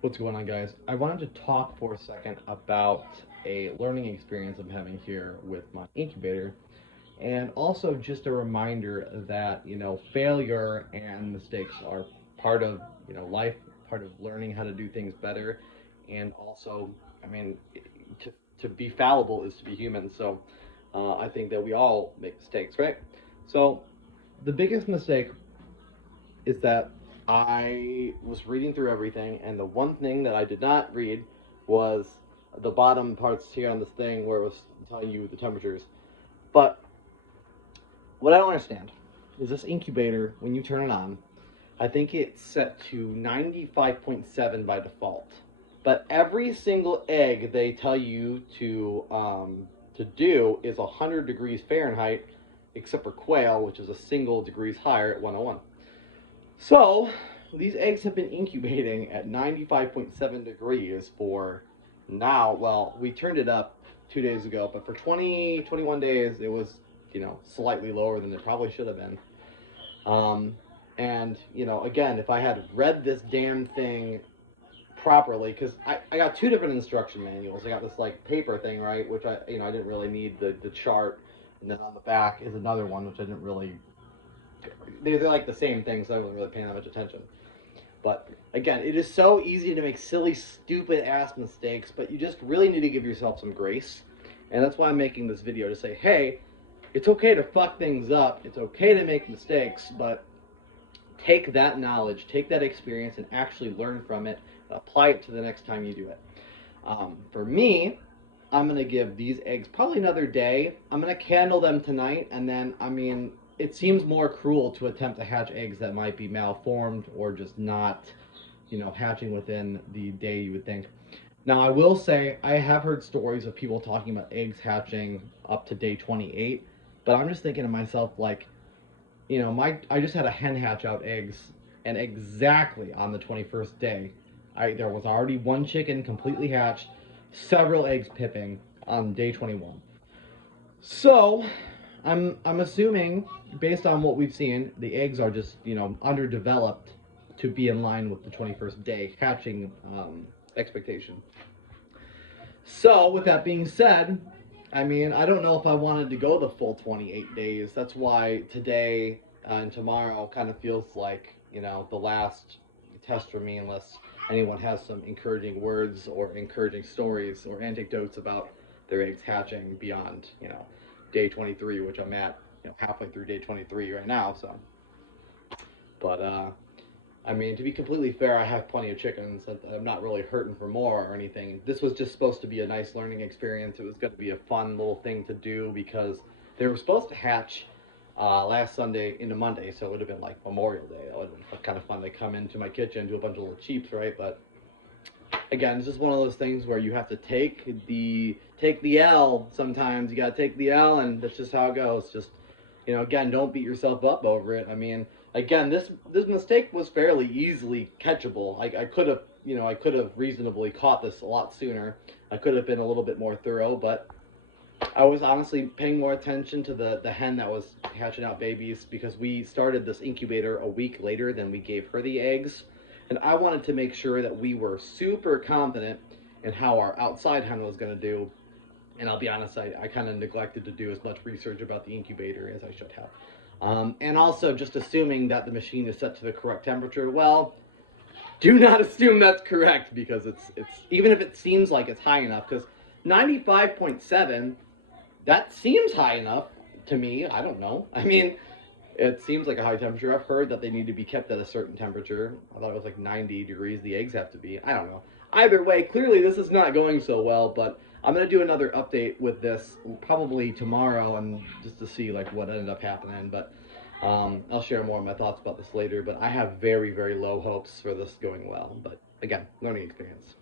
What's going on, guys? I wanted to talk for a second about a learning experience I'm having here with my incubator, and also just a reminder that, failure and mistakes are part of, life, part of learning how to do things better. And also, I mean, to, to be fallible is to be human. So I think that we all make mistakes, right? So the biggest mistake is that I was reading through everything, and the one thing that I did not read was the bottom parts here on this thing where it was telling you the temperatures. But what I don't understand is this incubator, when you turn it on, I think it's set to 95.7 by default. But every single egg they tell you to do is 100 degrees Fahrenheit, except for quail, which is a single degrees higher at 101. So, these eggs have been incubating at 95.7 degrees for now. Well, we turned it up 2 days ago, but for 21 days, it was, slightly lower than it probably should have been. Um, and, again, if I had read this damn thing properly, because I got two different instruction manuals. I got this, like, paper thing, right, which I didn't really need the chart. And then on the back is another one, which I didn't really they're like the same thing, so I wasn't really paying that much attention. But again, it is so easy to make silly, stupid ass mistakes, but you just really need to give yourself some grace. And that's why I'm making this video to say, hey, it's okay to fuck things up. It's okay to make mistakes, but take that knowledge, take that experience, and actually learn from it and apply it to the next time you do it. For me, I'm gonna give these eggs probably another day. I'm gonna candle them tonight, and then it seems more cruel to attempt to hatch eggs that might be malformed or just not, hatching within the day you would think. Now, I will say I have heard stories of people talking about eggs hatching up to day 28, but I'm just thinking to myself, like, I just had a hen hatch out eggs, and exactly on the 21st day, there was already one chicken completely hatched, several eggs pipping on day 21. So, I'm assuming, based on what we've seen, the eggs are just underdeveloped to be in line with the 21st day hatching expectation. So, with that being said, I don't know if I wanted to go the full 28 days. That's why today and tomorrow kind of feels like, the last test for me, unless anyone has some encouraging words or encouraging stories or anecdotes about their eggs hatching beyond, day 23, which I'm at, halfway through day 23 right now. So, but to be completely fair, I have plenty of chickens. I'm not really hurting for more or anything. This was just supposed to be a nice learning experience. It was going to be a fun little thing to do because they were supposed to hatch last Sunday into Monday, so it would have been like Memorial Day. That would have been kind of fun to come into my kitchen, do a bunch of little cheeps, right? But again, it's just one of those things where you have to take the L sometimes. You got to take the L, and that's just how it goes. Just again, don't beat yourself up over it. Again, this mistake was fairly easily catchable. I could have, I could have reasonably caught this a lot sooner. I could have been a little bit more thorough, but I was honestly paying more attention to the hen that was hatching out babies because we started this incubator a week later than we gave her the eggs. And I wanted to make sure that we were super confident in how our outside hen was going to do. And I'll be honest, I kind of neglected to do as much research about the incubator as I should have. And also just assuming that the machine is set to the correct temperature. Well, do not assume that's correct because it's even if it seems like it's high enough, because 95.7, that seems high enough to me. I don't know. It seems like a high temperature. I've heard that they need to be kept at a certain temperature. I thought it was like 90 degrees the eggs have to be. I don't know. Either way, clearly this is not going so well, but I'm going to do another update with this probably tomorrow and just to see like what ended up happening, but I'll share more of my thoughts about this later, but I have very, very low hopes for this going well. But again, learning experience.